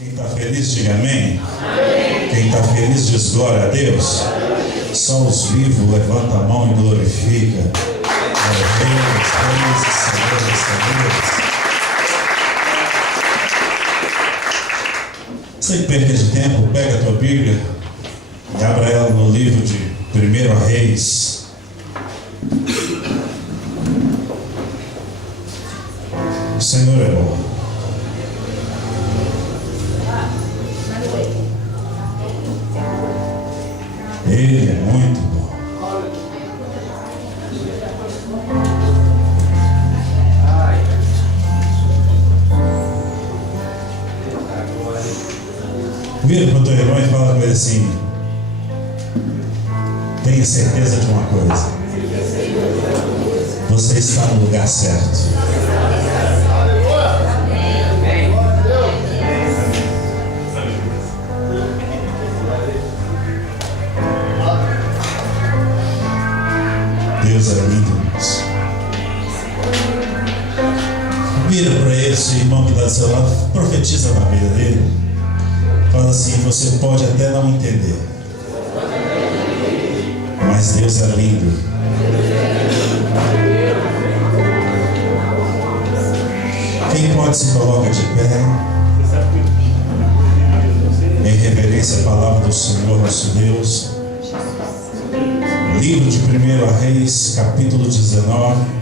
Quem está feliz, diga amém. Quem está feliz, diz glória a Deus. Só os vivos levanta a mão e glorifica. Sem perda de tempo, pega a tua Bíblia e abra ela no livro de 1 Reis. O Senhor é bom. Ele é muito bom. Vira para o teu irmão e fala com ele assim: tenha certeza de uma coisa, você está no lugar certo. Deus é lindo, irmãos. Vira para esse irmão que está do seu lado, profetiza na vida dele. Fala assim: você pode até não entender, mas Deus é lindo. Quem pode se coloca de pé em reverência à palavra do Senhor nosso Deus. Livro de 1 Reis, capítulo 19.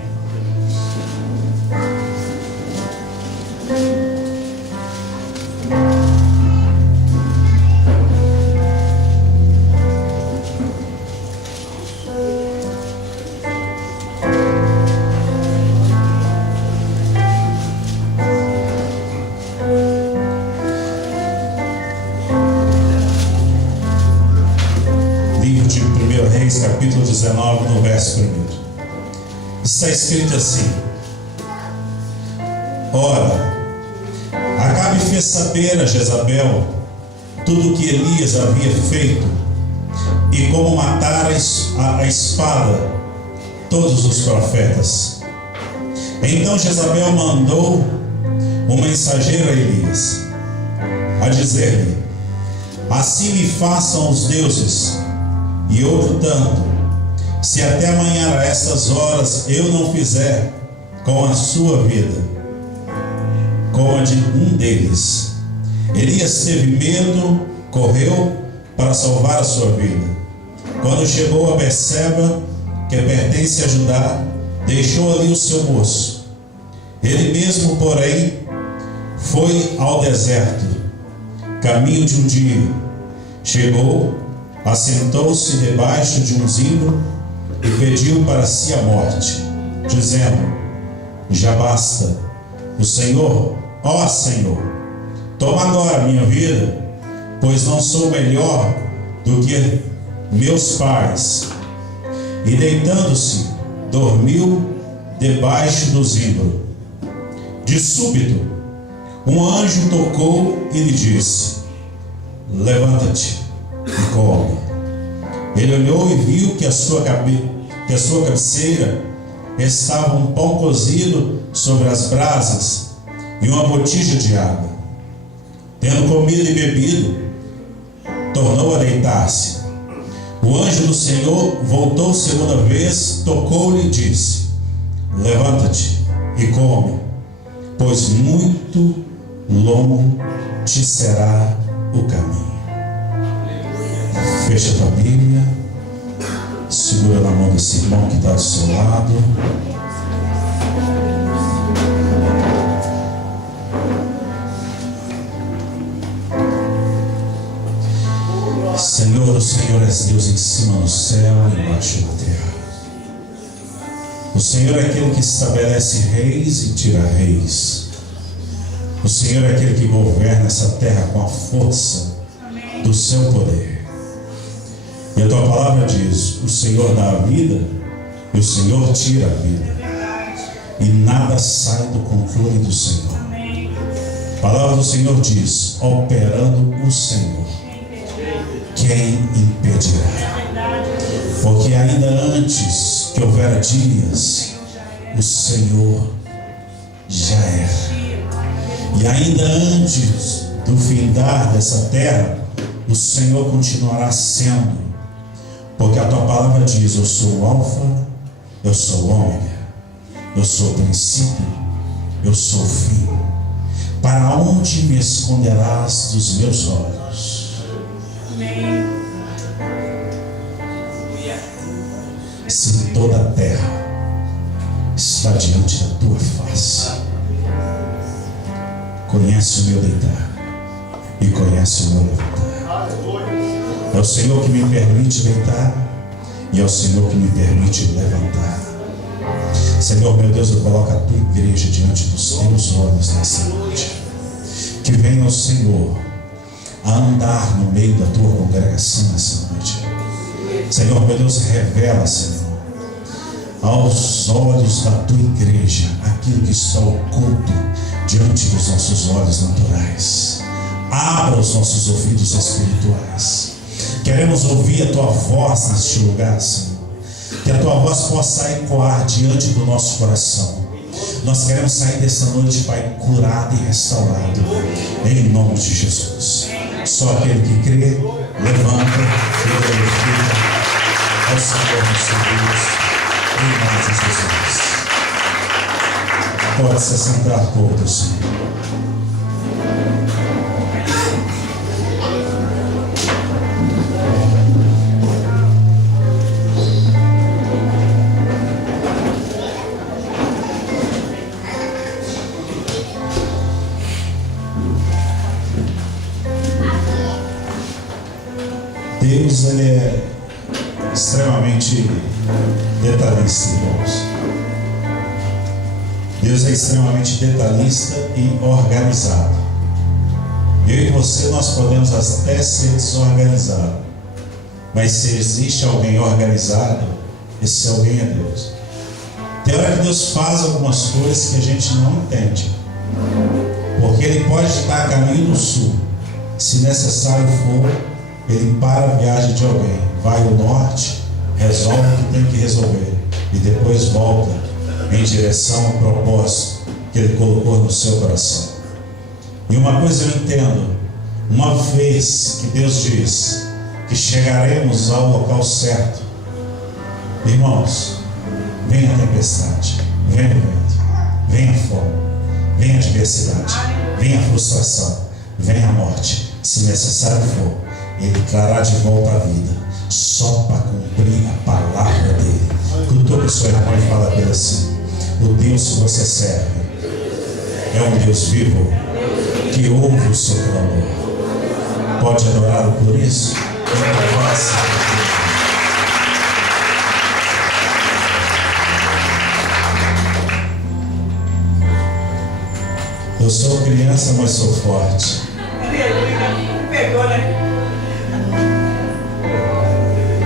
Capítulo 19, no verso 1. Está escrito assim: ora, Acabe fez saber a Jezabel tudo o que Elias havia feito e como matara a espada todos os profetas. Então Jezabel mandou um mensageiro a Elias, a dizer-lhe: assim me façam os deuses e outro tanto, se até amanhã a estas horas eu não fizer com a sua vida como a de um deles. Elias teve medo, correu para salvar a sua vida. Quando chegou a Berseba, que pertence a Judá, deixou ali o seu moço. Ele mesmo, porém, foi ao deserto, caminho de um dia. Chegou, assentou-se debaixo de um zimbro e pediu para si a morte, dizendo: já basta, o Senhor, ó Senhor, toma agora a minha vida, pois não sou melhor do que meus pais. E deitando-se, dormiu debaixo do zimbro. De súbito, um anjo tocou e lhe disse: levanta-te e come. Ele olhou e viu que a sua cabeceira estava um pão cozido sobre as brasas e uma botija de água. Tendo comido e bebido, tornou a deitar-se. O anjo do Senhor voltou segunda vez, tocou-lhe e disse: levanta-te e come, pois muito longo te será o caminho. Fecha a tua Bíblia, segura na mão desse irmão que está do seu lado. Senhor, o Senhor é Deus em cima no céu e embaixo na terra. O Senhor é aquele que estabelece reis e tira reis. O Senhor é aquele que governa essa terra com a força do seu poder. E a tua palavra diz: o Senhor dá a vida e o Senhor tira a vida, e nada sai do controle do Senhor. A palavra do Senhor diz: operando o Senhor, quem impedirá? Porque ainda antes que houvera dias, o Senhor já era. E ainda antes do findar dessa terra, o Senhor continuará sendo, porque a tua palavra diz: eu sou o Alfa, eu sou o Ômega, eu sou o princípio, eu sou o fim. Para onde me esconderás dos meus olhos? Amém. Se toda a terra está diante da tua face, conhece o meu deitar e conhece o meu levantar. É o Senhor que me permite deitar e é o Senhor que me permite levantar. Senhor, meu Deus, eu coloco a tua igreja diante dos teus olhos nessa noite. Que venha o Senhor a andar no meio da tua congregação nessa noite. Senhor, meu Deus, revela, Senhor, aos olhos da tua igreja aquilo que está oculto diante dos nossos olhos naturais. Abra os nossos ouvidos espirituais. Queremos ouvir a tua voz neste lugar, Senhor. Que a tua voz possa ecoar diante do nosso coração. Nós queremos sair desta noite, Pai, curado e restaurado, em nome de Jesus. Só aquele que crê, levanta e glorifica ao Senhor nosso Deus, em nome de Jesus. Pode se sentar, povo do Senhor. Deus, ele é extremamente detalhista, irmãos. Deus é extremamente detalhista e organizado. Eu e você, nós podemos até ser desorganizados, mas se existe alguém organizado, esse alguém é Deus. Tem hora que Deus faz algumas coisas que a gente não entende, porque Ele pode estar a caminho do sul. Se necessário for, Ele para a viagem de alguém, vai ao norte, resolve o que tem que resolver e depois volta em direção ao propósito que Ele colocou no seu coração. E uma coisa eu entendo: uma vez que Deus diz que chegaremos ao local certo, irmãos, vem a tempestade, vem o vento, vem a fome, vem a adversidade, vem a frustração, vem a morte. Se necessário for, Ele trará de volta a vida, só para cumprir a palavra dele. Cutuca o seu irmão e fala para ele assim: o Deus que você serve é um Deus vivo, que ouve o seu clamor. Pode adorá-lo por isso? Eu sou criança, mas sou forte.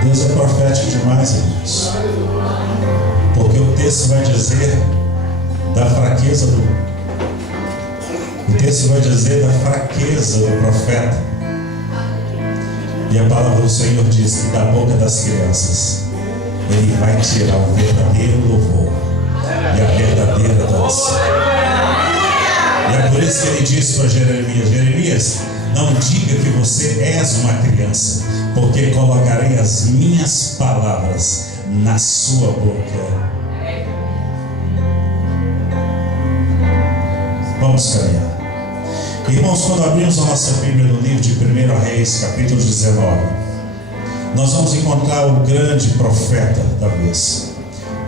Deus é profético demais, irmãos. Porque o texto vai dizer da fraqueza do profeta. E a palavra do Senhor diz que da boca das crianças Ele vai tirar o verdadeiro louvor e a verdadeira dança. E é por isso que Ele disse para Jeremias: Jeremias, não diga que você és uma criança, porque colocarei as minhas palavras na sua boca. Vamos caminhar. Irmãos, quando abrimos a nossa Bíblia no livro de 1 Reis, capítulo 19, nós vamos encontrar o grande profeta da vez,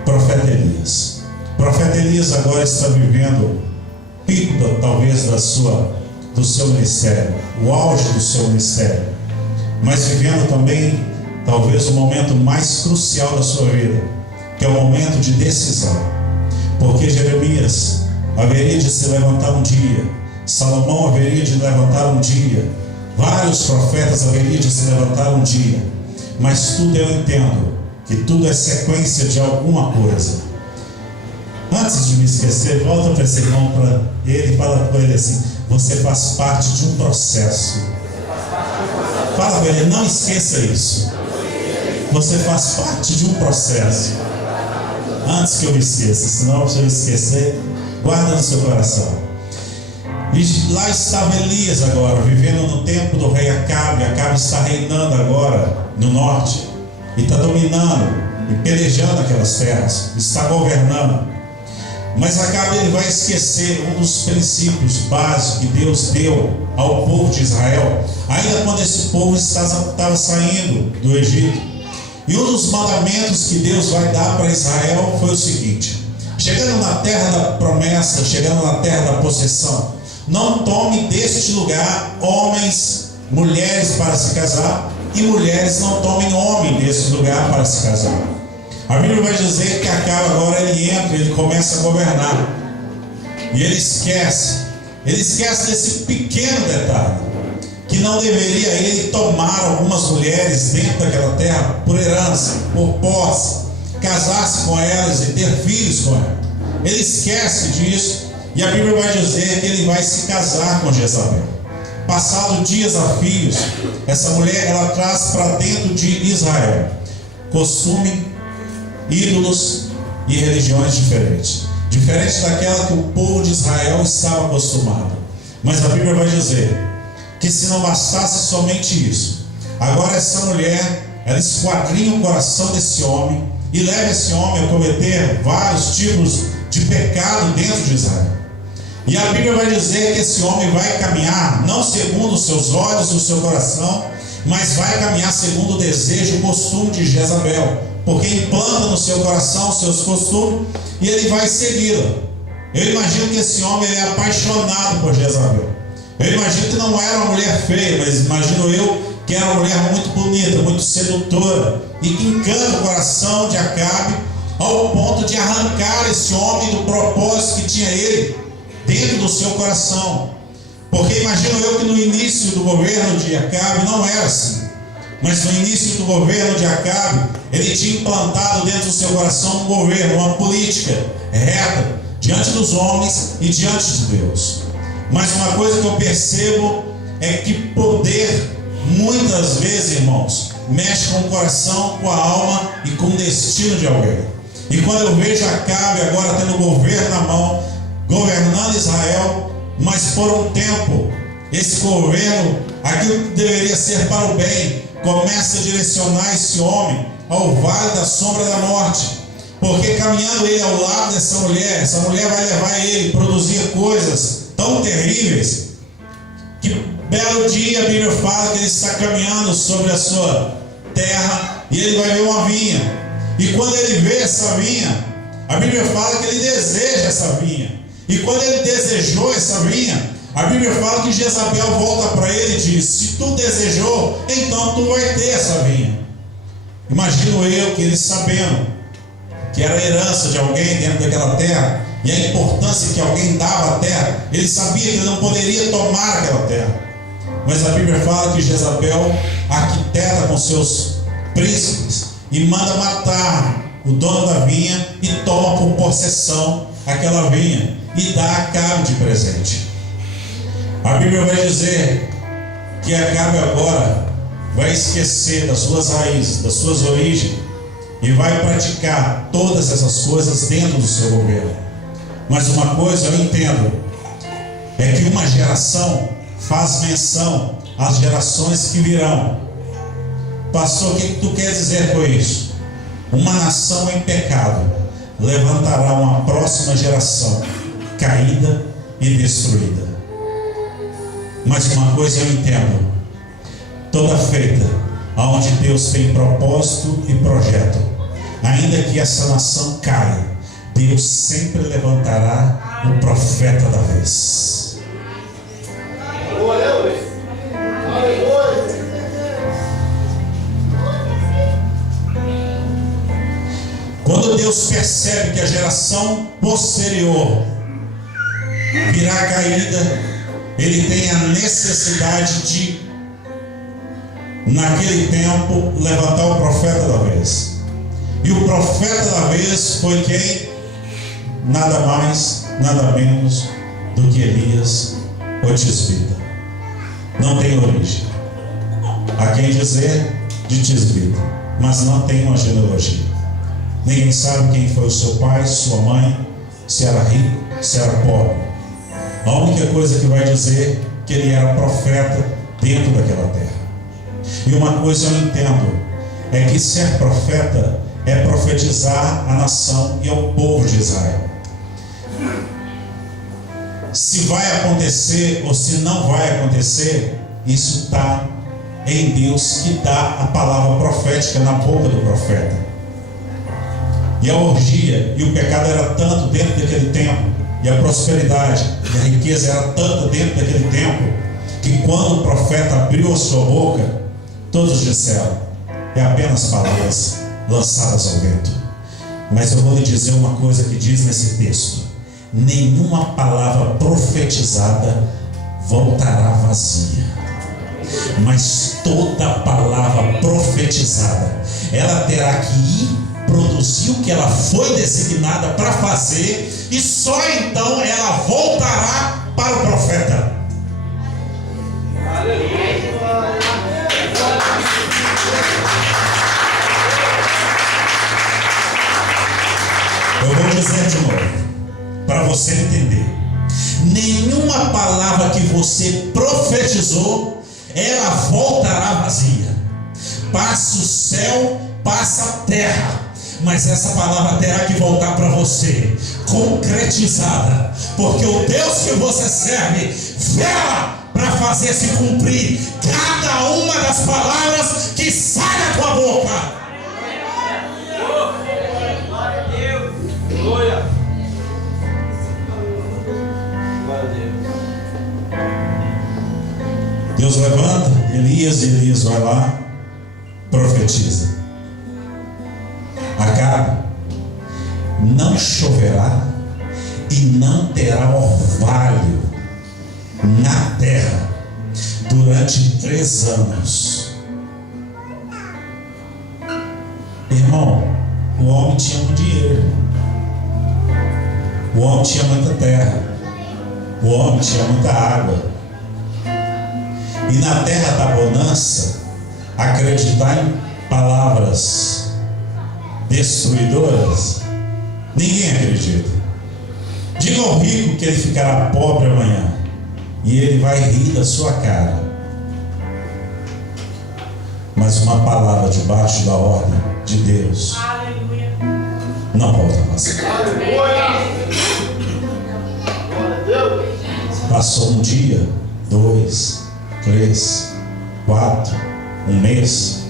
profeta Elias. O profeta Elias agora está vivendo o pico, talvez, do seu ministério, o auge do seu ministério, mas vivendo também, talvez, o momento mais crucial da sua vida, que é o momento de decisão. Porque Jeremias haveria de se levantar um dia, Salomão haveria de levantar um dia, vários profetas haveriam de se levantar um dia, mas tudo eu entendo que tudo é sequência de alguma coisa. Antes de me esquecer, volta para esse irmão, para ele, e fala para ele assim: você faz parte de um processo. Fala para ele, não esqueça isso. Você faz parte de um processo. Antes que eu me esqueça, senão se eu esquecer, guarda no seu coração. E lá estava Elias agora, vivendo no tempo do rei Acabe. Acabe está reinando agora no norte, e está dominando e pelejando aquelas terras, está governando. Mas Acabe, ele vai esquecer um dos princípios básicos que Deus deu ao povo de Israel, ainda quando esse povo estava saindo do Egito. E um dos mandamentos que Deus vai dar para Israel foi o seguinte: chegando na terra da promessa, chegando na terra da possessão, não tome deste lugar homens, mulheres para se casar, e mulheres não tomem homem desse lugar para se casar. A Bíblia vai dizer que Acabe agora ele entra, ele começa a governar, e ele esquece desse pequeno detalhe, que não deveria ele tomar algumas mulheres dentro daquela terra por herança, por posse, casar-se com elas e ter filhos com elas. Ele esquece disso, e a Bíblia vai dizer que ele vai se casar com Jezabel. Passado dias a fios, essa mulher ela traz para dentro de Israel costume, ídolos e religiões diferentes daquela que o povo de Israel estava acostumado. Mas a Bíblia vai dizer que se não bastasse somente isso, agora essa mulher ela esquadrinha o coração desse homem e leva esse homem a cometer vários tipos de pecado dentro de Israel. E a Bíblia vai dizer que esse homem vai caminhar não segundo os seus olhos, o seu coração, mas vai caminhar segundo o desejo, o costume de Jezabel, porque implanta no seu coração os seus costumes e ele vai segui-la. Eu imagino que esse homem ele é apaixonado por Jezabel. Eu imagino que não era uma mulher feia, mas imagino eu que era uma mulher muito bonita, muito sedutora, e que encanta o coração de Acabe ao ponto de arrancar esse homem do propósito que tinha ele dentro do seu coração. Porque imagino eu que no início do governo de Acabe não era assim, mas no início do governo de Acabe ele tinha implantado dentro do seu coração um governo, uma política reta diante dos homens e diante de Deus. Mas uma coisa que eu percebo é que poder muitas vezes, irmãos, mexe com o coração, com a alma e com o destino de alguém. E quando eu vejo Acabe agora tendo o governo na mão, governando Israel, mas por um tempo esse governo, aquilo que deveria ser para o bem, começa a direcionar esse homem ao vale da sombra da morte, porque caminhando ele ao lado dessa mulher, essa mulher vai levar ele a produzir coisas tão terríveis, que belo dia a Bíblia fala que ele está caminhando sobre a sua terra e ele vai ver uma vinha, e quando ele vê essa vinha, a Bíblia fala que ele deseja essa vinha, e quando ele desejou essa vinha, a Bíblia fala que Jezabel volta para ele e diz: se tu desejou, então tu vai ter essa vinha. Imagino eu que ele, sabendo que era a herança de alguém dentro daquela terra, e a importância que alguém dava à terra, ele sabia que ele não poderia tomar aquela terra. Mas a Bíblia fala que Jezabel arquiteta com seus príncipes e manda matar o dono da vinha e toma por possessão aquela vinha e dá a Acabe de presente. A Bíblia vai dizer que Acabe agora vai esquecer das suas raízes, das suas origens, e vai praticar todas essas coisas dentro do seu governo. Mas uma coisa eu entendo, é que uma geração faz menção às gerações que virão. Pastor, o que tu quer dizer com isso? Uma nação em pecado levantará uma próxima geração caída e destruída. Mas uma coisa eu entendo, toda feita aonde Deus tem propósito e projeto, ainda que essa nação caia, Deus sempre levantará o profeta da vez. Quando Deus percebe que a geração posterior virá caída, Ele tem a necessidade de, naquele tempo, levantar o profeta da vez. E o profeta da vez foi quem? Nada mais, nada menos do que Elias, o tisbita. Não tem origem. Há quem dizer de tisbita, mas não tem uma genealogia. Ninguém sabe quem foi o seu pai, sua mãe, se era rico, se era pobre. A única coisa que vai dizer que ele era profeta dentro daquela terra. E uma coisa eu entendo, é que ser profeta é profetizar a nação e ao povo de Israel. Se vai acontecer ou se não vai acontecer, isso está em Deus, que dá a palavra profética na boca do profeta. E a orgia e o pecado era tanto dentro daquele tempo, e a prosperidade e a riqueza era tanta dentro daquele tempo, que quando o profeta abriu a sua boca, todos disseram: é apenas palavras lançadas ao vento. Mas eu vou lhe dizer uma coisa que diz nesse texto: nenhuma palavra profetizada voltará vazia, mas toda palavra profetizada, ela terá que ir produzir o que ela foi designada para fazer, e só então ela voltará para o profeta. Eu vou dizer de novo, para você entender: nenhuma palavra que você profetizou, ela voltará vazia. Passa o céu, passa a terra, mas essa palavra terá que voltar para você concretizada, porque o Deus que você serve vela para fazer se cumprir cada uma das palavras que sai da tua boca. Deus levanta Elias e Elias vai lá, profetiza: Acabe, não choverá e não terá orvalho na terra durante 3 anos. Irmão, o homem tinha muito dinheiro, o homem tinha muita terra, o homem tinha muita água. E na terra da bonança, acreditar em palavras destruidoras, ninguém acredita. Diga ao rico que ele ficará pobre amanhã, e ele vai rir da sua cara. Mas uma palavra debaixo da ordem de Deus não volta vazia. Passou um dia, 2, 3, 4, um mês,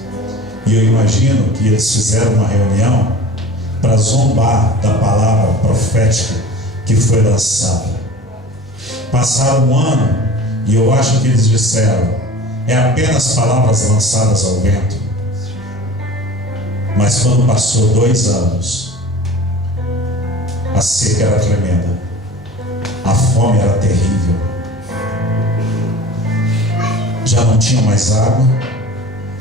e eu imagino que eles fizeram uma reunião para zombar da palavra profética que foi lançada. Passaram um ano, e eu acho que eles disseram: é apenas palavras lançadas ao vento. Mas quando passou 2 anos, a seca era tremenda, a fome era terrível. Já não tinha mais água,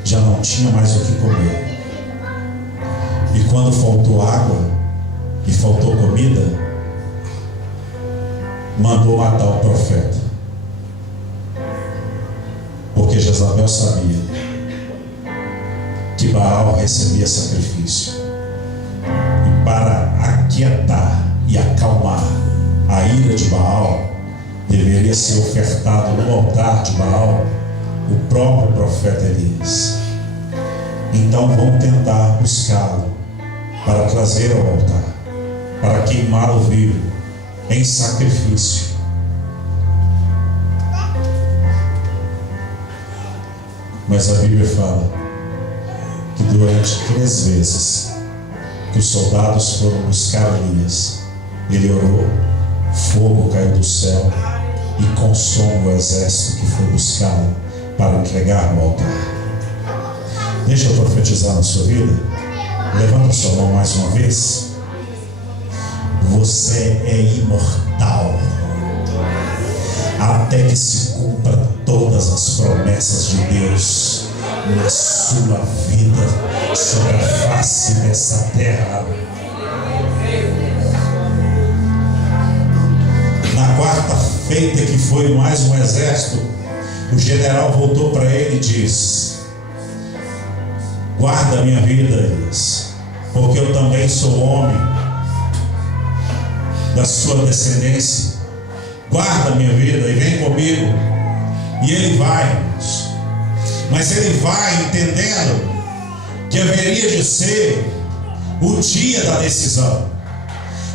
já não tinha mais o que comer. E quando faltou água e faltou comida, mandou matar o profeta, porque Jezabel sabia que Baal recebia sacrifício, e para aquietar e acalmar a ira de Baal, deveria ser ofertado no altar de Baal o próprio profeta Elias. Então vão tentar buscá-lo para trazer ao altar, para queimá-lo vivo em sacrifício. Mas a Bíblia fala que durante 3 vezes que os soldados foram buscar Elias, ele orou, fogo caiu do céu e consome o exército que foi buscá-lo para entregar no altar. Deixa eu profetizar na sua vida. Levanta sua mão mais uma vez. Você é imortal até que se cumpra todas as promessas de Deus na sua vida, sobre a face dessa terra. Na quarta-feira que foi mais um exército, o general voltou para ele e disse: guarda a minha vida, Elias, porque eu também sou homem da sua descendência. guarda a minha vida e vem comigo. E ele vai, mas ele vai entendendo que haveria de ser o dia da decisão.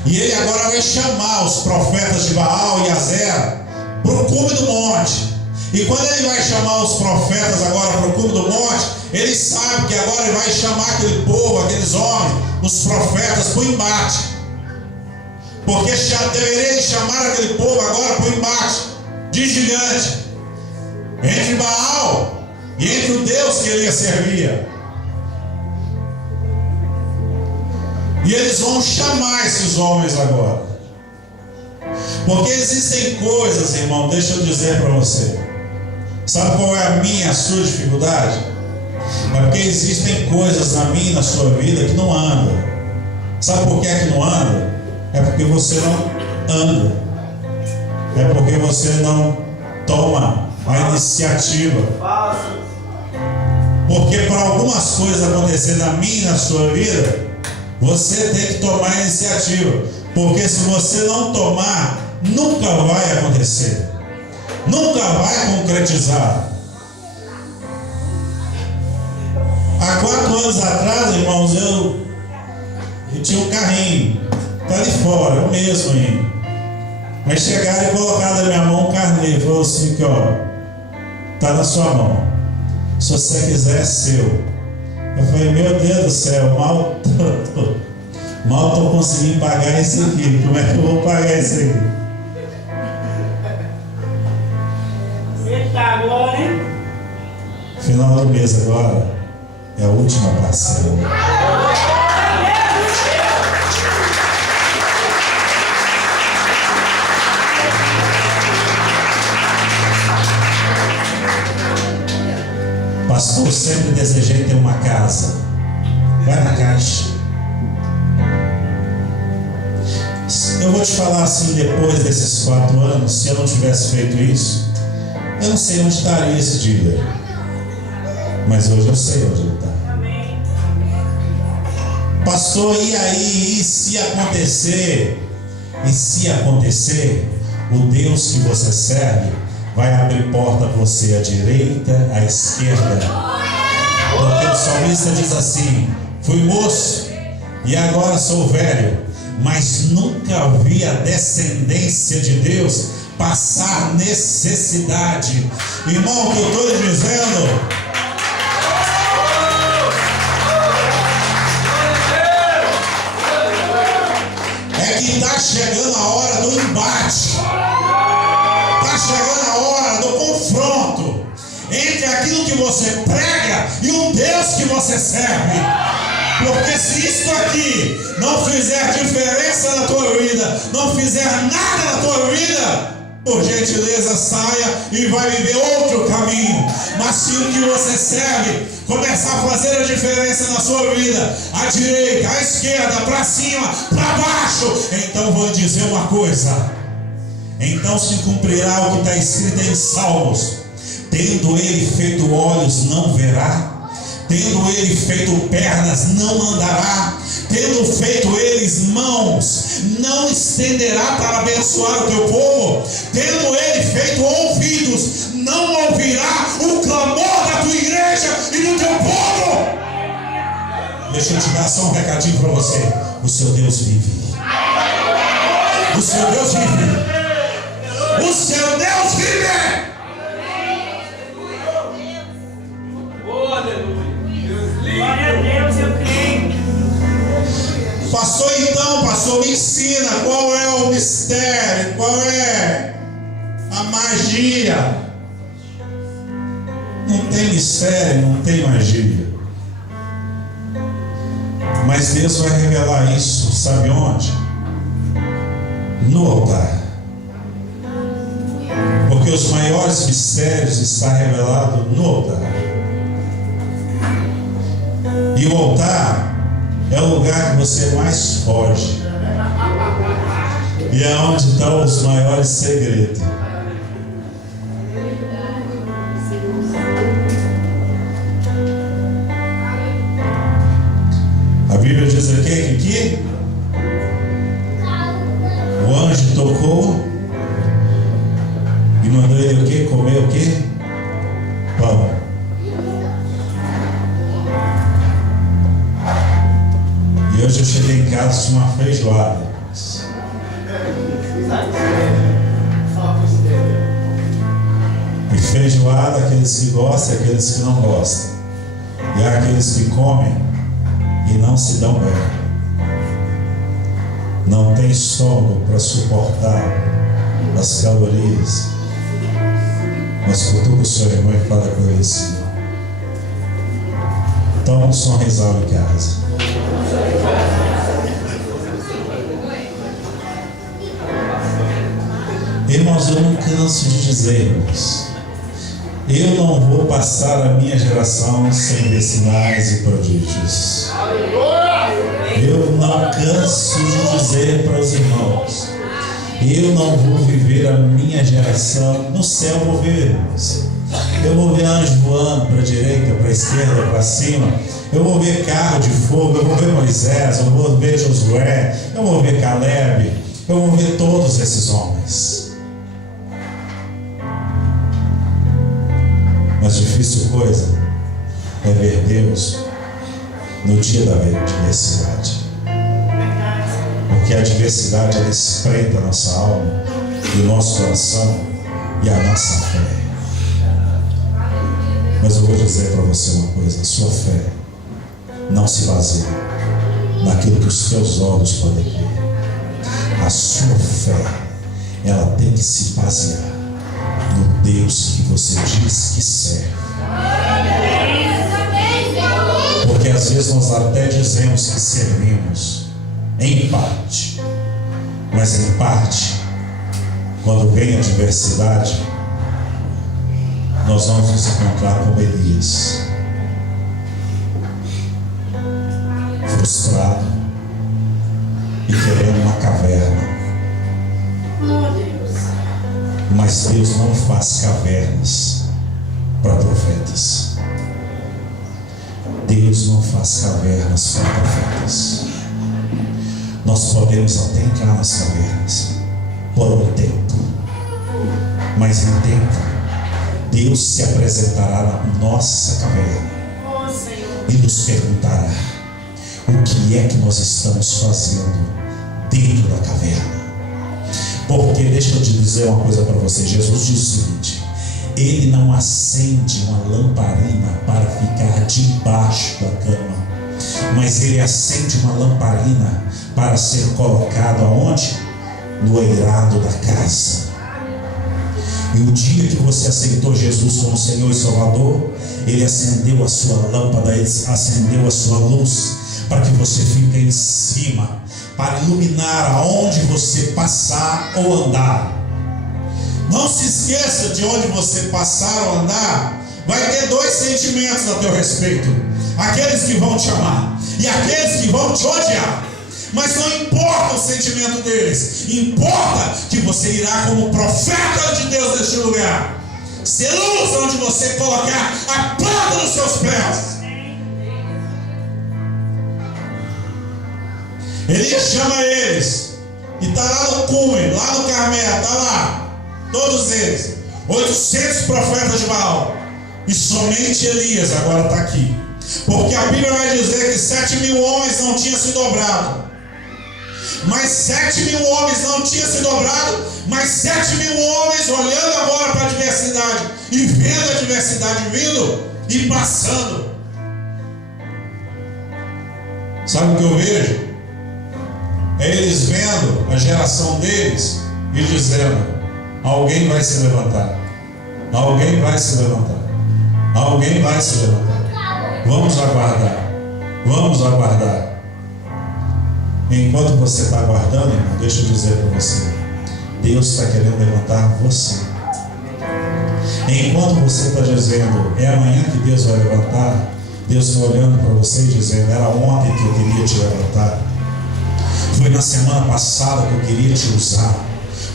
E ele agora vai chamar os profetas de Baal e Azera para o cume do monte. E quando ele vai chamar os profetas agora para o cume do monte, ele sabe que agora ele vai chamar aquele povo, aqueles homens, os profetas, para o embate. Porque já deveria chamar aquele povo agora para o embate de gigante entre Baal e entre o Deus que ele servia. E eles vão chamar esses homens agora. Porque existem coisas, irmão, deixa eu dizer para você. Sabe qual é a minha e a sua dificuldade? É porque existem coisas na minha e na sua vida que não andam. Sabe por que é que não anda? É porque você não anda. É porque você não toma a iniciativa. Porque para algumas coisas acontecer na minha e na sua vida, você tem que tomar a iniciativa. Porque se você não tomar, nunca vai acontecer. Nunca vai concretizar. Há 4 anos atrás, irmãos, eu tinha um carrinho. Está ali fora, eu mesmo ainda. Mas chegaram e colocaram na minha mão um carneiro. Falou assim que, ó, está na sua mão. Se você quiser, é seu. Eu falei, meu Deus do céu, mal estou conseguindo pagar isso aqui. Como é que eu vou pagar isso aqui? Eita, agora, hein? Final do mês agora é a última parcela. Pastor, sempre desejei ter uma casa. Vai na caixa. Eu vou te falar assim, depois desses 4 anos, se eu não tivesse feito isso, eu não sei onde estaria esse dia. Mas hoje eu sei onde ele está. Pastor, e aí? E se acontecer? E se acontecer, o Deus que você serve vai abrir porta para você à direita, à esquerda. Porque o salmista diz assim: fui moço e agora sou velho, mas nunca vi a descendência de Deus passar necessidade. Irmão, o que eu estou lhe dizendo é que está chegando a hora do embate. Está chegando a hora do confronto entre aquilo que você prega e o Deus que você serve. Porque se isso aqui não fizer diferença na tua vida, não fizer nada na tua vida, por gentileza saia e vai viver outro caminho. Mas se o que você serve começar a fazer a diferença na sua vida, à direita, à esquerda, para cima, para baixo, então vou dizer uma coisa: então se cumprirá o que está escrito em Salmos: tendo ele feito olhos, não verá; tendo ele feito pernas, não andará; tendo feito eles mãos, não estenderá para abençoar o teu povo; tendo ele feito ouvidos, não ouvirá o clamor da tua igreja e do teu povo. Deixa eu te dar só um recadinho para você: o seu Deus vive. O seu Deus vive. O seu Deus vive. Glória a Deus, eu creio. Pastor, então, pastor, me ensina qual é o mistério, qual é a magia. Não tem mistério, não tem magia. Mas Deus vai revelar isso, sabe onde? No altar. Porque os maiores mistérios estão revelados no altar. E o altar é o lugar que você mais foge. E é onde estão os maiores segredos. A Bíblia diz aqui que o anjo tocou ele o quê? Comer o quê? Pão. E hoje eu cheguei em casa de uma feijoada. E feijoada, aqueles que gostam e aqueles que não gostam. E há aqueles que comem e não se dão bem. Não tem estômago para suportar as calorias. Mas cutuca o seu irmão e fala com ele assim: toma um sorrisal em casa. Irmãos, eu não canso de dizer, irmãos, eu não vou passar a minha geração sem ver sinais e prodígios. Eu não canso de dizer para os irmãos, eu não vou viver a minha geração. No céu eu vou ver, irmãos. Eu vou ver anjo voando para a direita, para a esquerda, para cima. Eu vou ver carro de fogo, eu vou ver Moisés, eu vou ver Josué, eu vou ver Caleb, eu vou ver todos esses homens. Mas difícil coisa é ver Deus no dia da adversidade. Porque a adversidade ela espreita a nossa alma e o nosso coração e a nossa fé. Mas eu vou dizer para você uma coisa: a sua fé não se baseia naquilo que os teus olhos podem ver. A sua fé, ela tem que se basear no Deus que você diz que serve. Porque às vezes nós até dizemos que servimos em parte, mas em parte, quando vem a adversidade, nós vamos nos encontrar com Elias, frustrado e querendo uma caverna. Mas Deus não faz cavernas para profetas. Deus não faz cavernas para profetas. Nós podemos até entrar nas cavernas por um tempo, mas em tempo Deus se apresentará na nossa caverna e nos perguntará: o que é que nós estamos fazendo dentro da caverna? Porque deixa eu te dizer uma coisa para você. Jesus diz o seguinte: Ele não acende uma lamparina para ficar debaixo da cama, mas Ele acende uma lamparina para ser colocado aonde? No eirado da casa. E o dia que você aceitou Jesus como Senhor e Salvador, Ele acendeu a sua lâmpada, Ele acendeu a sua luz, para que você fique em cima, para iluminar aonde você passar ou andar. Não se esqueça de onde você passar ou andar, vai ter dois sentimentos a teu respeito: aqueles que vão te amar e aqueles que vão te odiar. Mas não importa o sentimento deles, importa que você irá como profeta de Deus neste lugar, ser luz onde você colocar a planta dos seus pés. Elias chama eles e está lá no cume, lá no Carmelo, está lá, todos eles, 800 profetas de Baal, e somente Elias agora está aqui, porque a Bíblia vai dizer que 7.000 homens não tinham se dobrado. Mas 7.000 homens não tinham se dobrado, mas 7.000 homens olhando agora para a adversidade e vendo a adversidade vindo e passando. Sabe o que eu vejo? É eles vendo a geração deles e dizendo: alguém vai se levantar, alguém vai se levantar, alguém vai se levantar. Vamos aguardar, vamos aguardar. Enquanto você está aguardando, irmão, deixa eu dizer para você: Deus está querendo levantar você. Enquanto você está dizendo é amanhã que Deus vai levantar, Deus está olhando para você e dizendo: era ontem que eu queria te levantar, foi na semana passada que eu queria te usar,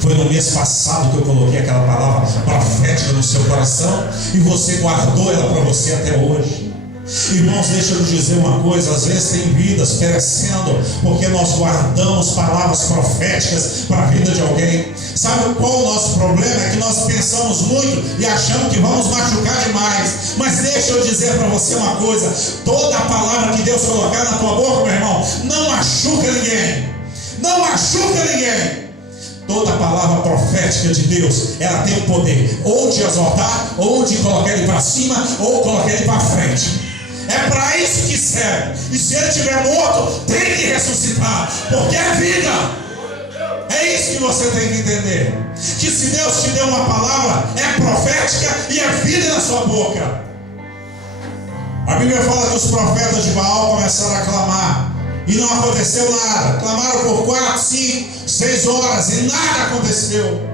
foi no mês passado que eu coloquei aquela palavra profética no seu coração e você guardou ela para você até hoje. Irmãos, deixa eu dizer uma coisa: às vezes tem vidas perecendo porque nós guardamos palavras proféticas para a vida de alguém. Sabe qual o nosso problema? É que nós pensamos muito e achamos que vamos machucar demais. Mas deixa eu dizer para você uma coisa: toda a palavra que Deus colocar na tua boca, meu irmão, não machuca ninguém. Não machuca ninguém. Toda palavra profética de Deus, ela tem o poder ou de exaltar, ou de colocar ele para cima, ou colocar ele para frente. É para isso que serve. E se ele estiver morto, tem que ressuscitar, porque é vida. É isso que você tem que entender. Que se Deus te deu uma palavra, é profética e é vida na sua boca. A Bíblia fala que os profetas de Baal começaram a clamar e não aconteceu nada. Clamaram por 4, 5, 6 horas e nada aconteceu.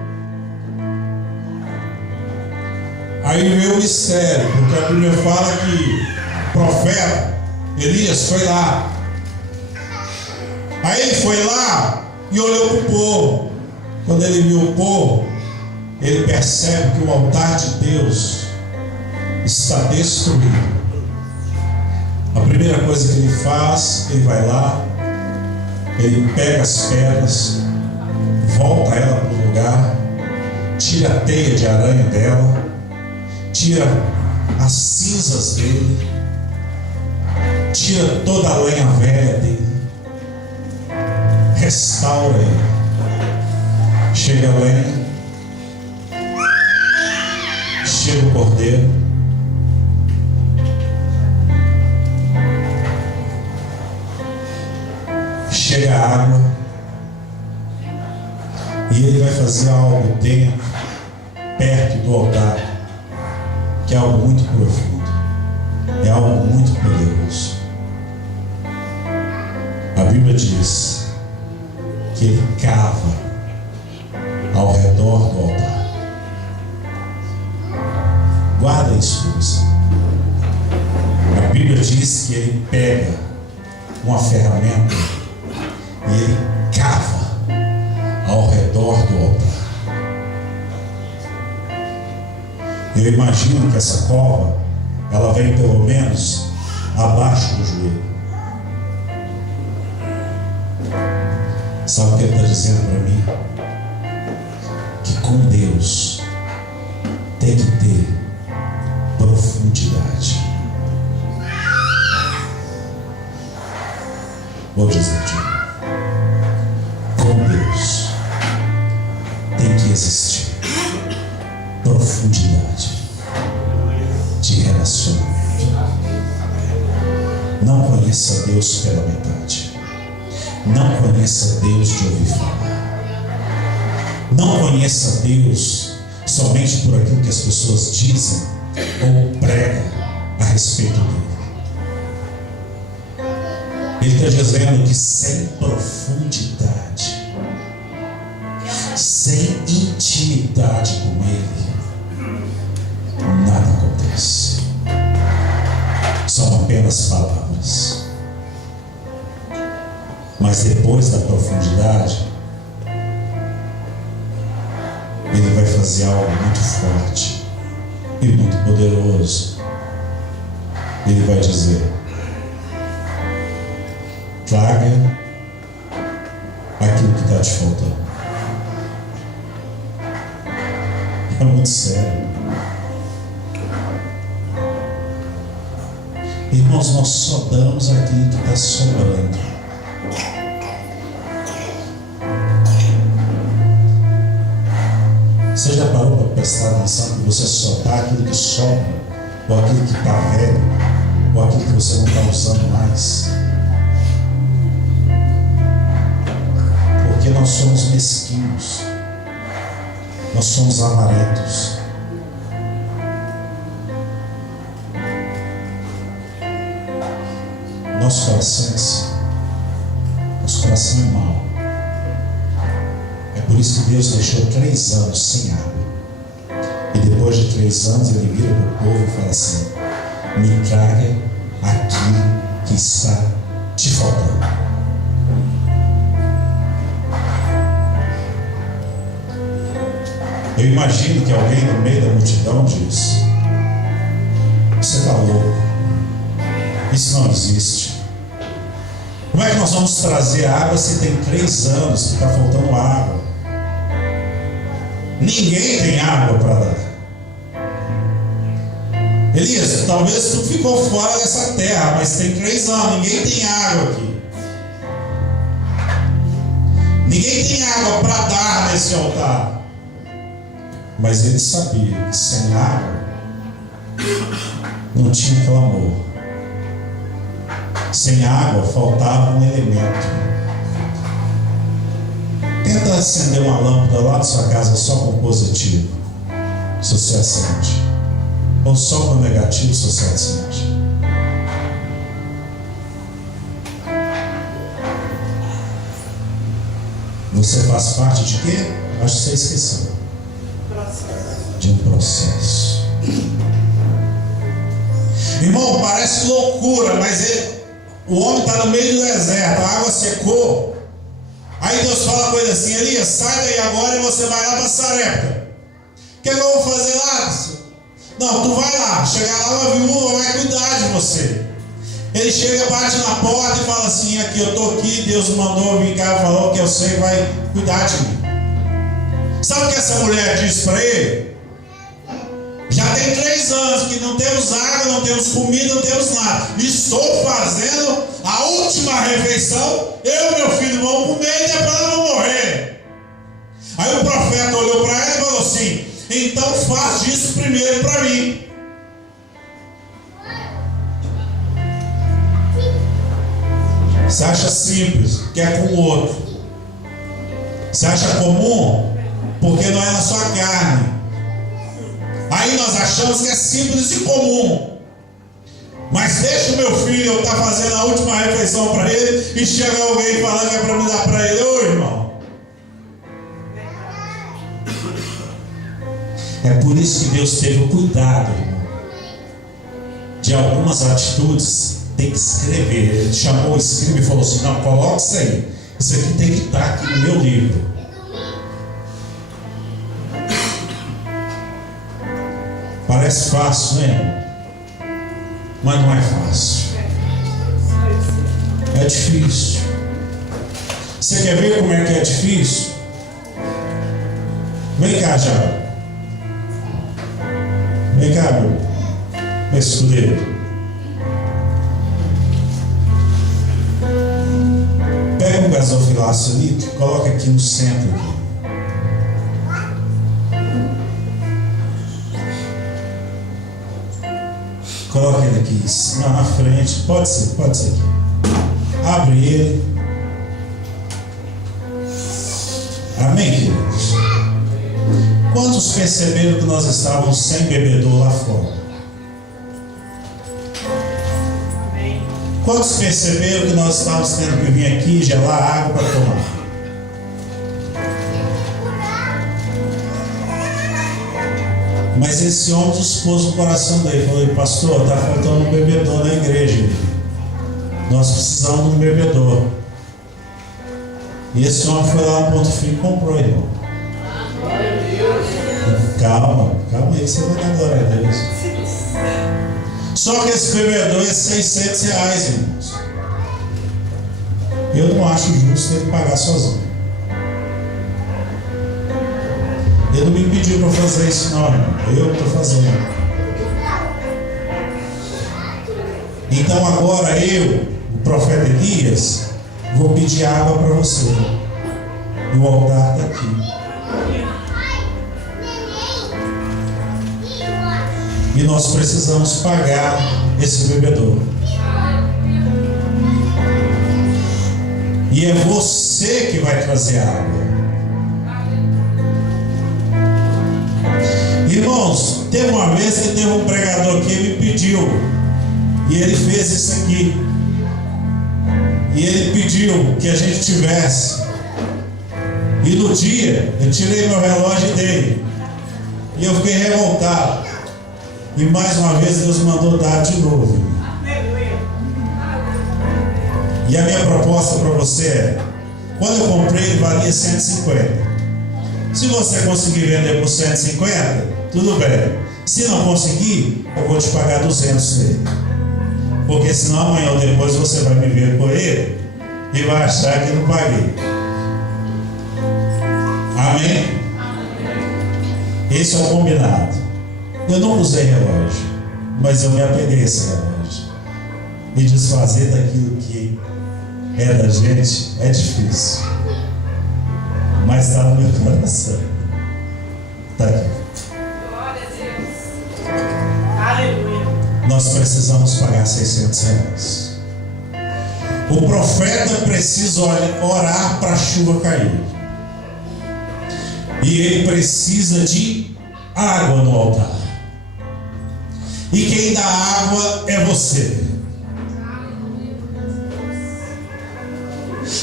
Aí veio o mistério, porque a Bíblia fala que o profeta Elias foi lá. Aí ele foi lá e olhou para o povo. Quando ele viu o povo, ele percebe que o altar de Deus está destruído. A primeira coisa que ele faz, ele vai lá, ele pega as pedras, volta ela para o lugar, tira a teia de aranha dela, tira as cinzas dele, tira toda a lenha velha dele, restaura ele. Chega a lenha, chega o cordeiro, chega a água, e ele vai fazer algo dentro, perto do altar, que é algo muito profundo, é algo muito poderoso. A Bíblia diz que ele cava ao redor do altar. Guarda isso para você. A Bíblia diz que ele pega uma ferramenta e ele cava ao redor do altar. Eu imagino que essa cova, ela vem pelo menos abaixo do joelho. Sabe o que ele está dizendo para mim? Que com Deus tem que ter profundidade. Vou dizer de novo. Com Deus tem que existir profundidade de relacionamento. Não conheça Deus pela metade. Não conheça Deus de ouvir falar. Não conheça Deus somente por aquilo que as pessoas dizem ou pregam a respeito dele. Ele está dizendo que sem profundidade, sem intimidade com ele, nada acontece. São apenas palavras. Mas depois da profundidade, ele vai fazer algo muito forte e muito poderoso. Ele vai dizer: traga aquilo que está te faltando. É muito sério. Irmãos, nós só damos aquilo que está sobrando. Você já parou para prestar atenção que você só dá aquilo que sobra, ou aquilo que está velho, ou aquilo que você não está usando mais? Porque nós somos mesquinhos, nós somos avarentos. Nosso coração é assim. Nosso coração é mau. É por isso que Deus deixou 3 anos sem água. E depois de 3 anos ele vira para o povo e fala assim: me traga aquilo que está te faltando. Eu imagino que alguém no meio da multidão diz: você está louco. Isso não existe. Como é que nós vamos trazer água se tem 3 anos que está faltando água? Ninguém tem água para dar. Elias, talvez tu ficou fora dessa terra, mas tem 3 anos, ninguém tem água aqui. Ninguém tem água para dar nesse altar. Mas ele sabia que sem água não tinha clamor. Sem água faltava um elemento. Tenta acender uma lâmpada lá da sua casa só com positivo, se você acende. Ou só com negativo, se você acende. Você faz parte de quê? Acho que você esqueceu. De um processo. Irmão, parece loucura, mas o homem está no meio do deserto, a água secou. Aí Deus fala com ele assim: Elias, sai daí agora e você vai lá para Sarepta. O que eu vou fazer lá? Não, tu vai lá. Chegar lá, uma viúva vai cuidar de você. Ele chega, bate na porta e fala assim: aqui, eu estou aqui, Deus mandou vir cá, falou que eu sei que vai cuidar de mim. Sabe o que essa mulher disse para ele? Já tem 3 anos que não temos água, não temos comida, não temos nada. Estou fazendo a última refeição. Eu e meu filho vamos comer e depois vamos morrer. Aí o profeta olhou para ela e falou assim: então faz isso primeiro para mim. Você acha simples, que é com o outro. Você acha comum, porque não é na sua carne. Aí nós achamos que é simples e comum. Mas deixa o meu filho, eu estar fazendo a última refeição para ele, e chega alguém falando que é para me dar para ele. Ô irmão, é por isso que Deus teve o cuidado, irmão, de algumas atitudes. Tem que escrever. Ele chamou o escriba e falou assim: não, coloca isso aí. Isso aqui tem que estar aqui no meu livro. Parece fácil, né? Mas não é fácil. É difícil. Você quer ver como é que é difícil? Vem cá, já. Vem cá, meu escudeiro. Pega um gasofilácio ali, coloca aqui no centro. Coloca ele aqui na frente. Pode ser aqui. Abre ele. Amém, queridos? Quantos perceberam que nós estávamos sem bebedor lá fora? Quantos perceberam que nós estávamos tendo que vir aqui gelar água para tomar? Mas esse homem dispôs o coração dele. Falou: pastor, está faltando um bebedor na igreja. Nós precisamos de um bebedor. E esse homem foi lá no Ponto Frio e comprou, irmão. Calma aí, você vai dar glória a Deus. Só que esse bebedor é R$600, irmãos. Eu não acho justo ele pagar sozinho. Ele não me pediu para fazer isso, não, irmão. Eu estou fazendo. Então agora eu, o profeta Elias, vou pedir água para você. E o altar está aqui. E nós precisamos pagar esse bebedor. E é você que vai trazer água. Irmãos, teve uma vez que teve um pregador que me pediu, e ele fez isso aqui. E ele pediu que a gente tivesse. E no dia eu tirei meu relógio dele. E eu fiquei revoltado. E mais uma vez Deus mandou dar de novo. E a minha proposta para você é: quando eu comprei ele valia 150. Se você conseguir vender por 150, tudo bem. Se não conseguir, eu vou te pagar 200 nele. Porque senão amanhã ou depois você vai me ver por ele e vai achar que não paguei. Amém? Esse é o combinado. Eu não usei relógio, mas eu me apeguei a esse relógio. E desfazer daquilo que é da gente é difícil. Mas está no meu coração. Está aqui. Glória a Deus. Aleluia. Nós precisamos pagar R$600. O profeta precisa orar para a chuva cair. E ele precisa de água no altar. E quem dá água é você.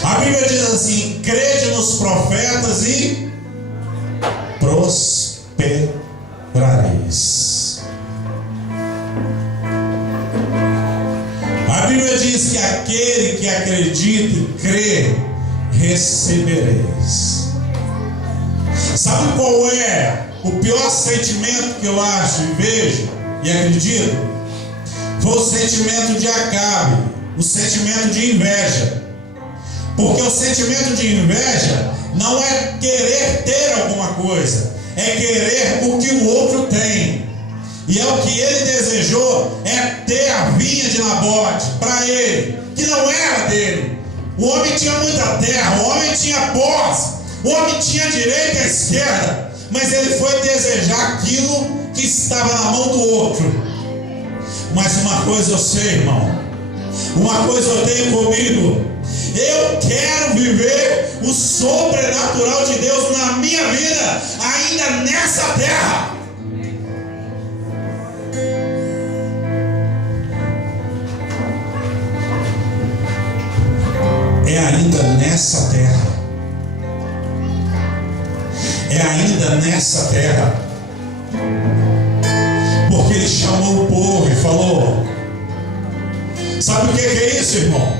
A Bíblia diz assim: crede nos profetas e prosperareis. A Bíblia diz que aquele que acredita e crê, recebereis. Sabe qual é o pior sentimento que eu acho e vejo e acredito? Foi o sentimento de Acabe, o sentimento de inveja. Porque o sentimento de inveja não é querer ter alguma coisa, é querer o que o outro tem. E é o que ele desejou, é ter a vinha de Nabote para ele, que não era dele. O homem tinha muita terra, o homem tinha posse, o homem tinha direita e esquerda, mas ele foi desejar aquilo que estava na mão do outro. Mas uma coisa eu sei, irmão, uma coisa eu tenho comigo: eu quero viver o sobrenatural de Deus na minha vida, ainda nessa terra. É ainda nessa terra. É ainda nessa terra. Porque ele chamou o povo e falou: sabe o que é isso, irmão?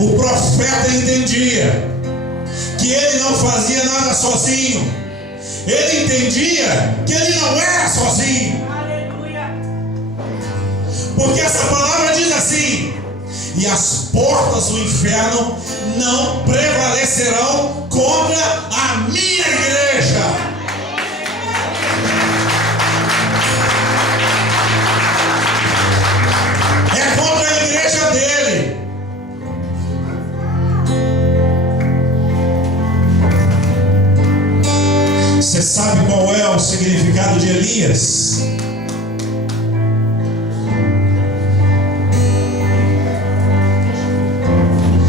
O profeta entendia que ele não fazia nada sozinho. Ele entendia que ele não era sozinho. Aleluia. Porque essa palavra diz assim: e as portas do inferno não prevalecerão contra a minha igreja. É contra a igreja dele. Você sabe qual é o significado de Elias?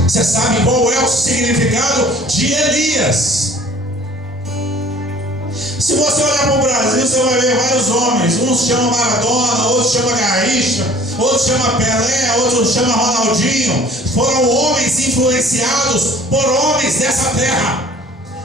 Você sabe qual é o significado de Elias? Se você olhar para o Brasil, você vai ver vários homens. Uns chamam Maradona, outros chamam Garrincha, outros chamam Pelé, outros chamam Ronaldinho. Foram homens influenciados por homens dessa terra.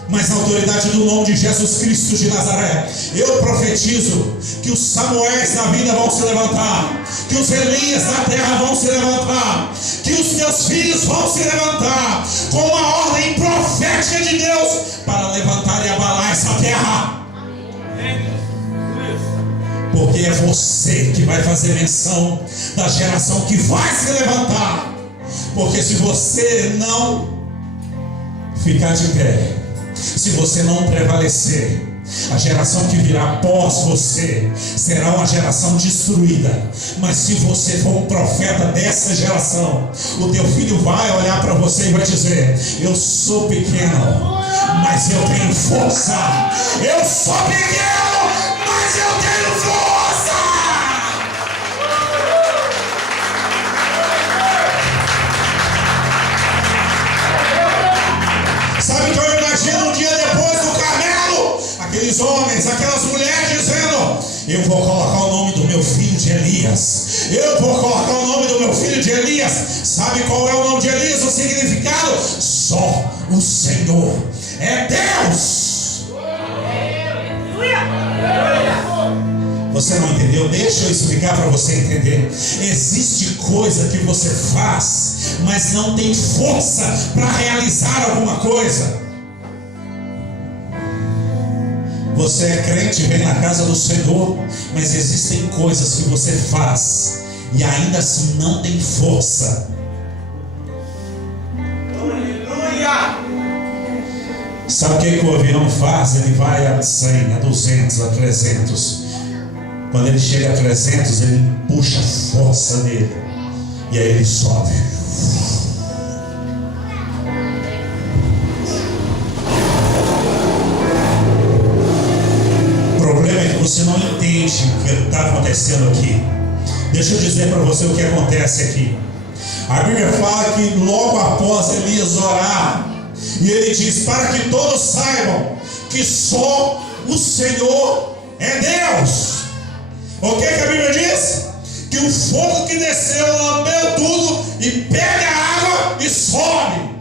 Mas na autoridade do nome de Jesus Cristo de Nazaré, eu profetizo que os Samuéis da vida vão se levantar, que os Elias da terra vão se levantar, que os teus filhos vão se levantar com uma ordem profética de Deus para levantar e abalar essa terra. Porque é você que vai fazer menção da geração que vai se levantar. Porque se você não ficar de pé, se você não prevalecer, a geração que virá após você será uma geração destruída. Mas se você for um profeta dessa geração, o teu filho vai olhar para você e vai dizer: eu sou pequeno, mas eu tenho força. Eu sou pequeno, mas eu tenho força. Sabe o que eu imagino um dia depois do Carmelo? Aqueles homens, aquelas mulheres dizendo: eu vou colocar o nome do meu filho de Elias. Eu vou colocar o nome do meu filho de Elias. Sabe qual é o nome de Elias? O significado? Só o Senhor é Deus. Você não entendeu? Deixa eu explicar para você entender. Existe coisa que você faz, mas não tem força para realizar alguma coisa. Você é crente, vem na casa do Senhor, mas existem coisas que você faz e ainda assim não tem força. Aleluia! Sabe o que o avião faz? Ele vai a 100, a 200, a 300. Quando ele chega a 300, ele puxa a força dele e aí ele sobe. O problema é que você não entende o que está acontecendo aqui. Deixa eu dizer para você o que acontece aqui. A Bíblia fala que logo após Elias orar, e ele diz: para que todos saibam que só o Senhor é Deus. O que a Bíblia diz? Que o fogo que desceu lambeu tudo e pega a água e sobe.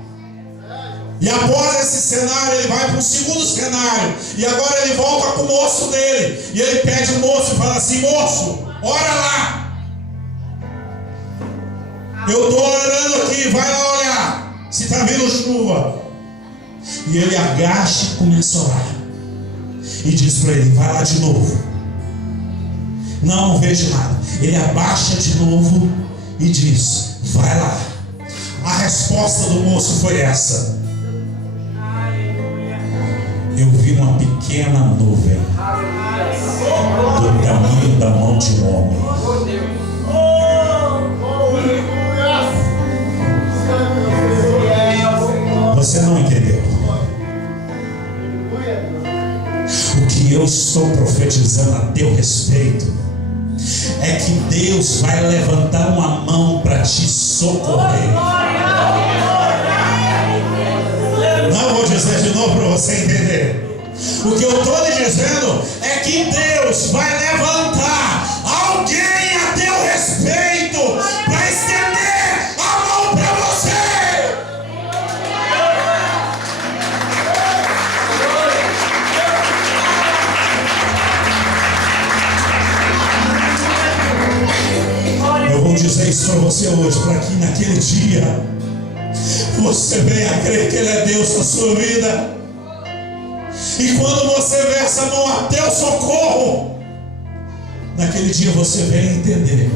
E após esse cenário, ele vai para um segundo cenário. E agora ele volta com o moço dele. E ele pede o moço e fala assim: moço, ora lá. Eu estou orando aqui, vai lá olhar se está vindo chuva. E ele agacha e começa a orar. E diz para ele: vai lá de novo. Não vejo nada. Ele abaixa de novo e diz: vai lá. A resposta do moço foi essa: eu vi uma pequena nuvem do tamanho da mão de um homem. Você não entendeu. O que eu estou profetizando a teu respeito é que Deus vai levantar uma mão para te socorrer. Não vou dizer de novo para você entender. O que eu estou lhe dizendo é que Deus vai levantar alguém a teu respeito para estender a mão para você. Eu vou dizer isso para você hoje, para que naquele dia você venha a crer que Ele é Deus na sua vida. E quando você versa a mão a teu socorro, naquele dia você venha entender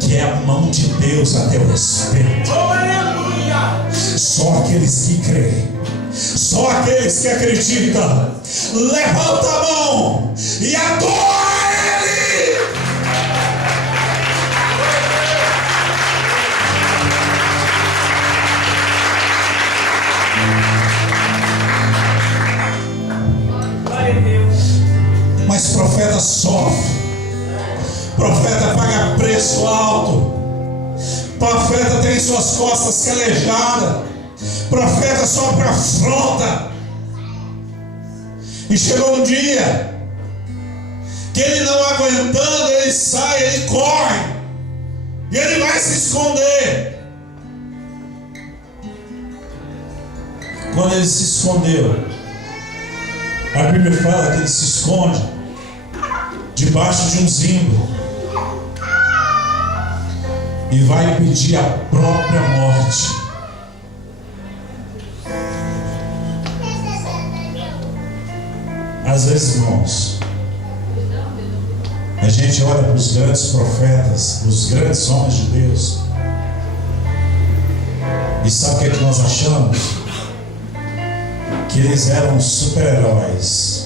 que é a mão de Deus a teu respeito. Só aqueles que creem, só aqueles que acreditam, levanta a mão e adora Ele. Mas profeta sofre, profeta paga preço alto, profeta tem suas costas calejadas, profeta sofre afronta. E chegou um dia que ele não aguentando, ele sai, ele corre, e ele vai se esconder. Quando ele se escondeu, a Bíblia fala que ele se esconde debaixo de um zimbro e vai pedir a própria morte. Às vezes, irmãos, a gente olha para os grandes profetas, os grandes homens de Deus, e sabe o que é que nós achamos? Que eles eram super-heróis.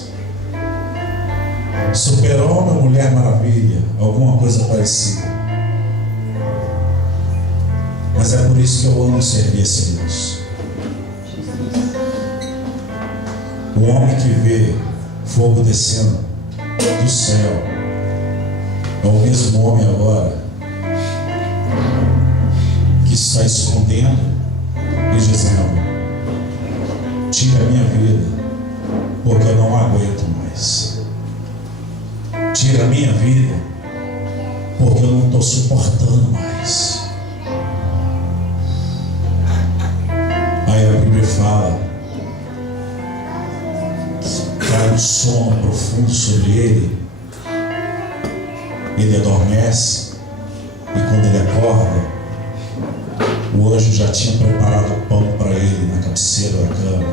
Super-Homem, Mulher Maravilha, alguma coisa parecida. Mas é por isso que eu amo servir esse Deus. O homem que vê fogo descendo do céu é o mesmo homem agora que está escondendo e dizendo: tira a minha vida, porque eu não aguento mais. Tira a minha vida, porque eu não estou suportando mais. Aí a Bíblia fala: cai um sono profundo sobre ele, ele adormece, e quando ele acorda, o anjo já tinha preparado o pão para ele na cabeceira da cama.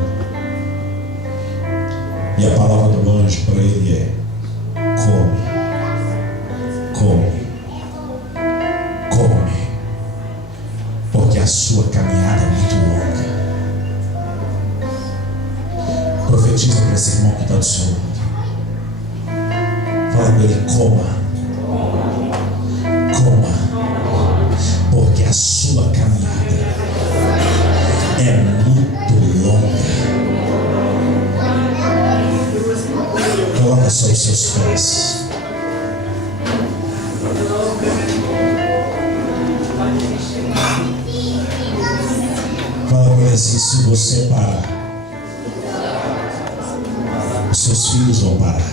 E a palavra do anjo para ele é: come, come, esse irmão que está do seu lado. Fala com ele: coma. Porque a sua caminhada é muito longa. Coloca sobre os seus pés. Fala com ele assim: se você parar, os seus filhos vão parar,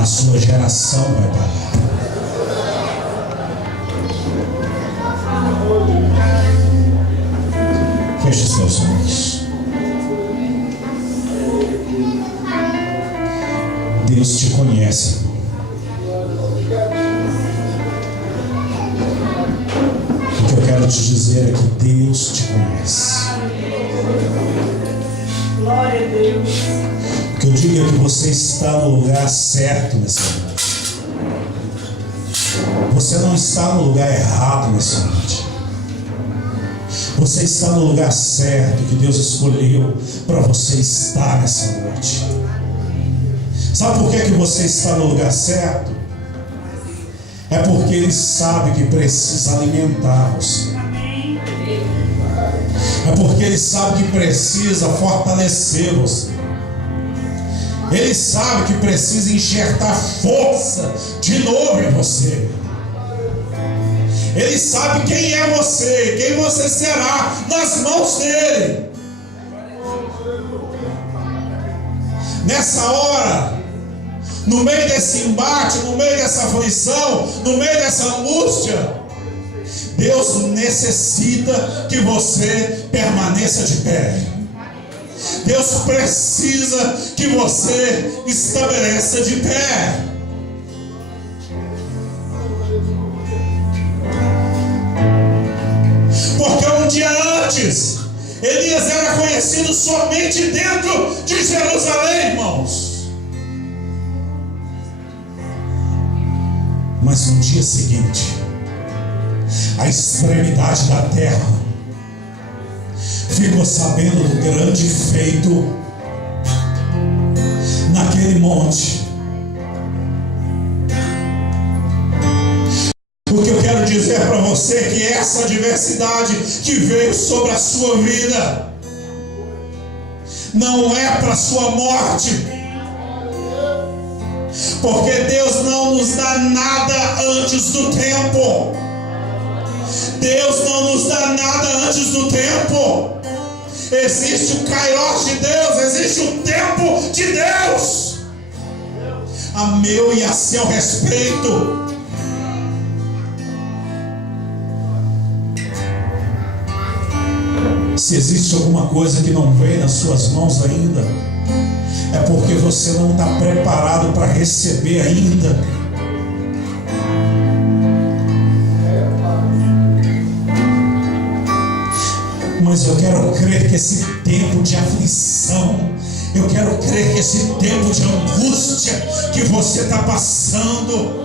a sua geração vai parar. Feche os seus olhos. Deus te conhece. O que eu quero te dizer é que Deus te conhece. Glória a Deus. O que eu digo é que você está no lugar certo nessa noite. Você não está no lugar errado nessa noite. Você está no lugar certo que Deus escolheu para você estar nessa noite. Sabe por que você está no lugar certo? É porque Ele sabe que precisa alimentar você. É porque Ele sabe que precisa fortalecer você. Ele sabe que precisa enxertar força de novo em você. Ele sabe quem é você, quem você será nas mãos dele. Nessa hora, no meio desse embate, no meio dessa aflição, no meio dessa angústia, Deus necessita que você permaneça de pé. Deus precisa que você estabeleça de pé. Porque um dia antes, Elias era conhecido somente dentro de Jerusalém, irmãos. Mas no dia seguinte, a extremidade da terra ficou sabendo do grande feito naquele monte. O que eu quero dizer para você é que essa adversidade que veio sobre a sua vida não é para a sua morte, porque Deus não nos dá nada antes do tempo. Deus não nos dá nada antes do tempo. Existe o Kairos de Deus, existe o tempo de Deus, a meu e a seu respeito. Se existe alguma coisa que não veio nas suas mãos ainda, é porque você não está preparado para receber ainda. Mas eu quero crer que esse tempo de aflição, eu quero crer que esse tempo de angústia que você está passando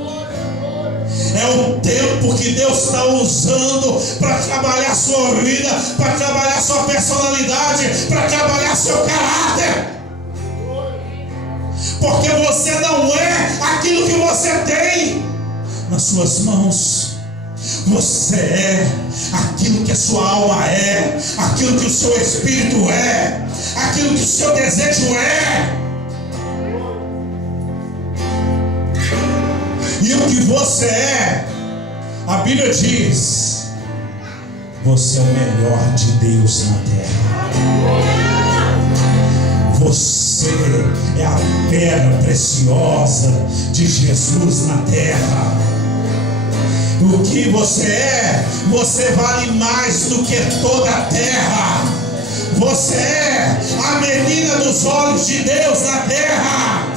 é o tempo que Deus está usando para trabalhar a sua vida, para trabalhar a sua personalidade, para trabalhar seu caráter. Porque você não é aquilo que você tem nas suas mãos. Você é aquilo que a sua alma é, aquilo que o seu espírito é, aquilo que o seu desejo é. E o que você é, a Bíblia diz: você é o melhor de Deus na terra. Você é a pedra preciosa de Jesus na terra. O que você é, você vale mais do que toda a terra. Você é a menina dos olhos de Deus na terra.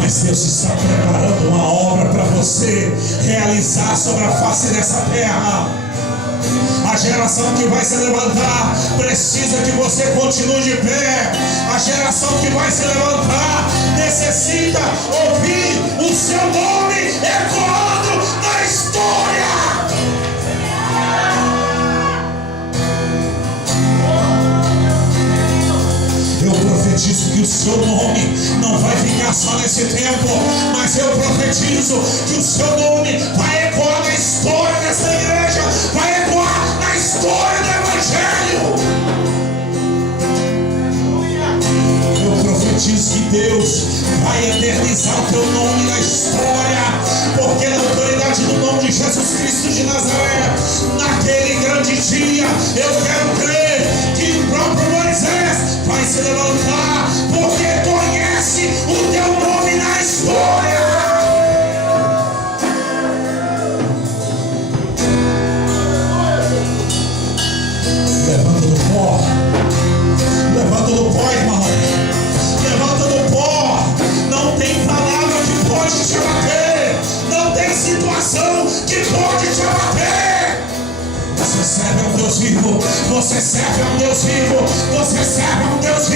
Mas Deus está preparando uma obra para você realizar sobre a face dessa terra. A geração que vai se levantar precisa que você continue de pé. A geração que vai se levantar necessita ouvir o seu nome ecoando na história. o seu nome não vai ficar só nesse tempo, mas eu profetizo que o seu nome vai ecoar na história dessa igreja, vai ecoar na história do Evangelho. Eu profetizo que Deus vai eternizar o teu nome na história, porque na autoridade do nome de Jesus Cristo de Nazaré, naquele grande dia, eu quero crer que o próprio Moisés vai se levantar, porque conhece o teu nome na história. Levanta do pó, levanta do pó, irmão, levanta do pó. Não tem palavra que pode te abater, não tem situação que pode te abater. Você serve a um Deus vivo, você serve a um Deus vivo, você serve a um Deus vivo.